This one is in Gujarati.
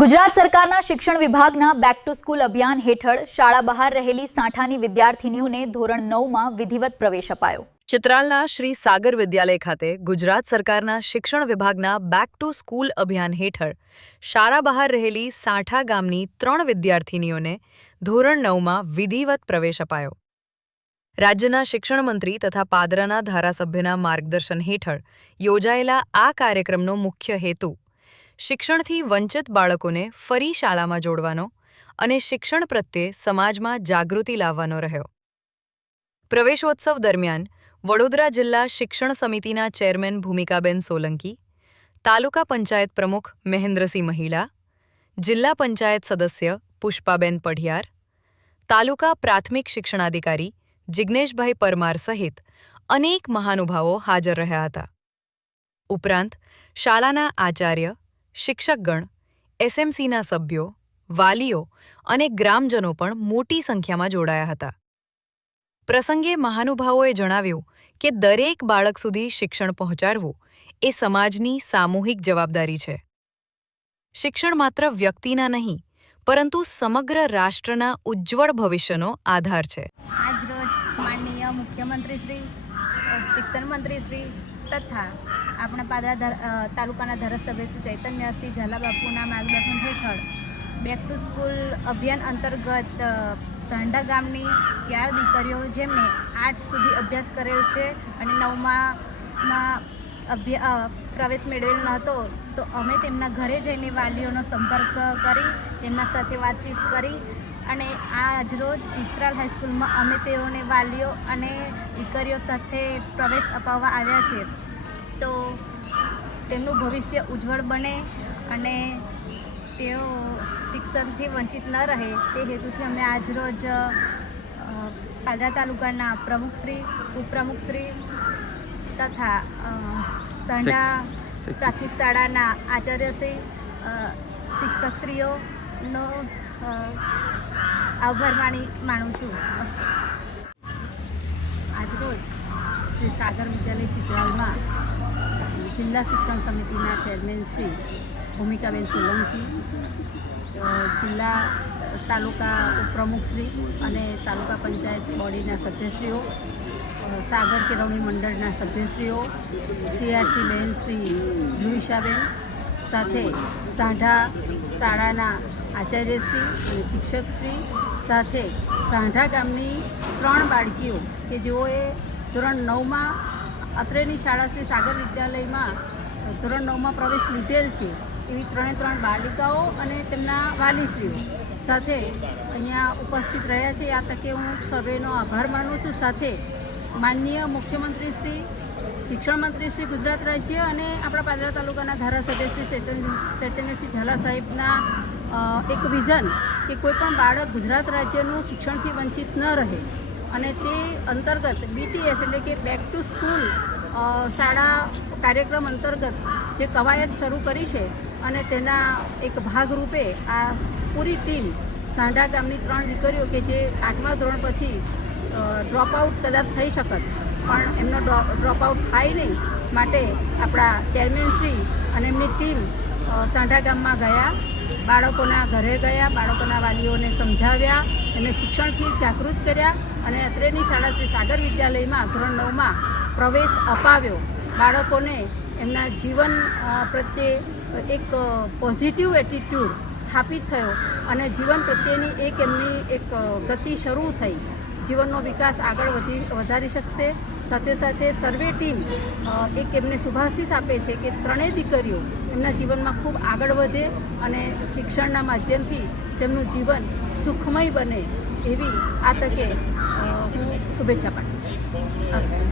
ગુજરાત સરકારના શિક્ષણ વિભાગના બેક ટુ સ્કૂલ અભિયાન હેઠળ શાળા બહાર રહેલી સાંઠાની વિદ્યાર્થીનીઓને ધોરણ 9માં વિધિવત પ્રવેશ અપાયો। ચિત્રાલના શ્રી સાગર વિદ્યાલય ખાતે ગુજરાત સરકારના શિક્ષણ વિભાગના બેક ટુ સ્કૂલ અભિયાન હેઠળ શાળા બહાર રહેલી સાંઠા ગામની 3 વિદ્યાર્થીનીઓને ધોરણ 9માં વિધિવત પ્રવેશ અપાયો। રાજ્યના શિક્ષણ મંત્રી તથા પાદરાના ધારાસભ્યના માર્ગદર્શન હેઠળ યોજાયેલા આ કાર્યક્રમનો મુખ્ય હેતુ શિક્ષણથી વંચિત બાળકોને ફરી શાળામાં જોડવાનો અને શિક્ષણ પ્રત્યે સમાજમાં જાગૃતિ લાવવાનો રહ્યો। પ્રવેશોત્સવ દરમિયાન વડોદરા જિલ્લા શિક્ષણ સમિતિના ચેરમેન ભૂમિકાબેન સોલંકી, તાલુકા પંચાયત પ્રમુખ મહેન્દ્રસિંહ મહિલા, જિલ્લા પંચાયત સદસ્ય પુષ્પાબેન પઢિયાર, તાલુકા પ્રાથમિક શિક્ષણાધિકારી જિગ્નેશભાઈ પરમાર સહિત અનેક મહાનુભાવો હાજર રહ્યા હતા। ઉપરાંત શાળાના આચાર્ય, શિક્ષકગણ, એસએમસીના સભ્યો, વાલીઓ અને ગ્રામજનો પણ મોટી સંખ્યામાં જોડાયા હતા। પ્રસંગે મહાનુભાવોએ જણાવ્યું કે દરેક બાળક સુધી શિક્ષણ પહોંચાડવું એ સમાજની સામૂહિક જવાબદારી છે। શિક્ષણ માત્ર વ્યક્તિના નહીં પરંતુ સમગ્ર રાષ્ટ્રના ઉજ્જવળ ભવિષ્યનો આધાર છે। આજ રોજ માનનીય મુખ્યમંત્રી શ્રી, શિક્ષણ મંત્રી શ્રી તથા આપણા પાદરા તાલુકાના ધારાસભ્ય શ્રી ચૈતન્યસિંહ ઝાલા બાપુના માર્ગદર્શન હેઠળ બેક ટુ સ્કૂલ અભિયાન અંતર્ગત સાંઢા ગામની 4 દીકરીઓ જેમને 8 સુધી અભ્યાસ કરેલ છે અને 9માં પ્રવેશ મેળવેલ નહોતો, તો અમે તેમના ઘરે જઈને વાલીઓનો સંપર્ક કરી તેમના સાથે વાતચીત કરી અને આજરોજ ચિત્રાલ હાઈસ્કૂલમાં અમે તેઓને વાલીઓ અને દીકરીઓ સાથે પ્રવેશ અપાવવા આવ્યા છે। તો તેમનું ભવિષ્ય ઉજ્જવળ બને અને તેઓ શિક્ષણથી વંચિત ન રહે તે હેતુથી અમે આજરોજ પાદરા તાલુકાના પ્રમુખશ્રી, ઉપપ્રમુખશ્રી તથા સાંઢા પ્રાથમિક શાળાના આચાર્યશ્રી, શિક્ષકશ્રીઓનો આભાર માનું છું। આજરોજ શ્રી સાગર વિદ્યાલય ચિત્રાલમાં જિલ્લા શિક્ષણ સમિતિના ચેરમેન શ્રી ભૂમિકાબેન સોલંકી, જિલ્લા તાલુકા ઉપપ્રમુખશ્રી અને તાલુકા પંચાયત બોડીના સભ્યશ્રીઓ, સાગર કેળવણી મંડળના સભ્યશ્રીઓ, સીઆરસી બહેન શ્રી ધ્રુવિશાબેન સાથે સાંઢા શાળાના આચાર્યશ્રી અને શિક્ષકશ્રી સાથે સાંઢા ગામની 3 બાળકીઓ કે જેઓએ ધોરણ 9માં અત્રેની શાળા શ્રી સાગર વિદ્યાલયમાં ધોરણ 9માં પ્રવેશ લીધેલ છે એવી 3 બાલિકાઓ અને તેમના વાલીશ્રીઓ સાથે અહીંયા ઉપસ્થિત રહ્યા છે। આ તકે હું સર્વેનો આભાર માનું છું। સાથે માનનીય મુખ્યમંત્રી શ્રી, શિક્ષણ મંત્રી શ્રી ગુજરાત રાજ્ય અને આપણા પાદરા તાલુકાના ધારાસભ્ય શ્રી ચૈતન્યસિંહ ઝાલા સાહેબના એક વિઝન કે કોઈપણ બાળક ગુજરાત રાજ્યનું શિક્ષણથી વંચિત ન રહે અને તે અંતર્ગત BTS એટલે કે બેક ટુ સ્કૂલ શાળા કાર્યક્રમ અંતર્ગત જે કવાયત શરૂ કરી છે અને તેના એક ભાગરૂપે આ પૂરી ટીમ સાંઢા ગામની 3 દીકરીઓ કે જે 8મા ધોરણ પછી ડ્રોપઆઉટ કદાચ થઈ શકત પણ એમનો ડ્રોપઆઉટ થાય નહીં માટે આપણા ચેરમેનશ્રી અને એમની ટીમ સાંઢા ગામમાં ગયા, બાળકોના ઘરે ગયા, બાળકોના વાલીઓને સમજાવ્યા, એમને શિક્ષણથી જાગૃત કર્યા અને અત્રેની શાળા શ્રી સાગર વિદ્યાલયમાં ધોરણ 9માં પ્રવેશ અપાવ્યો। બાળકોને એમના જીવન પ્રત્યે એક પોઝિટિવ એટીટ્યૂડ સ્થાપિત થયો અને જીવન પ્રત્યેની એમની એક ગતિ શરૂ થઈ। જીવનનો વિકાસ આગળ વધારી શકશે। સાથે સાથે સર્વે ટીમ એક એમને શુભાશીષ આપે છે કે 3 દીકરીઓ એમના જીવનમાં ખૂબ આગળ વધે અને શિક્ષણના માધ્યમથી તેમનું જીવન સુખમય બને એવી આ તકે હું શુભેચ્છા પાઠવું છું।